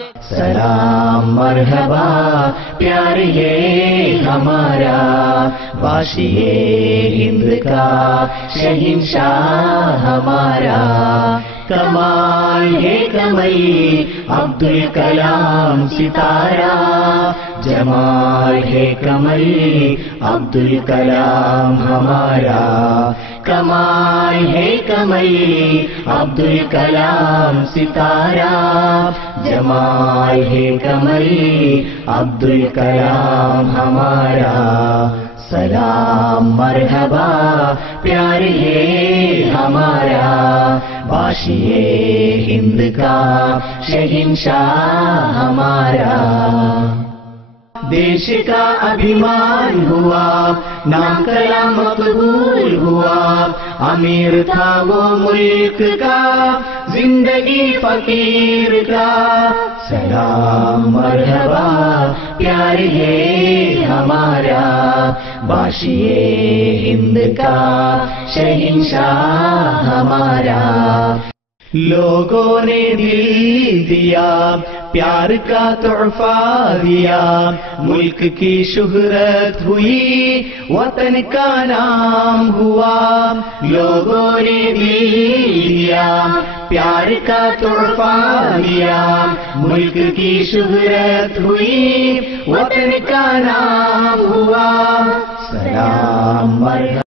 सलाम मरहबा प्यार ये हमारा, वाशिए हिंद का शहंशाह हमारा। कमाल है कमई अब्दुल कलाम सितारा, जमाल है कमई अब्दुल कलाम हमारा। कमाल है कमई अब्दुल कलाम सितारा, जमाल है कमई अब्दुल कलाम हमारा। सलाम मरहबा प्यार ये हमारा, वाशिए हिंद का शहंशाह हमारा। देश का अभिमान हुआ, नाम कलाम मकबूल हुआ, अमीर था वो मुल्क का, जिंदगी फकीर का। सलाम मरहबा प्यार ये हमारा, वाशिए हिंद का शहंशाह हमारा। लोगों ने दिल दिया, प्यार का तोहफा दिया, मुल्क की शुहरत हुई, वतन का नाम हुआ। लोगों ने दिल दिया, प्यार का तोहफा दिया, मुल्क की शुहरत हुई, वतन का नाम हुआ। सलाम मरहबा।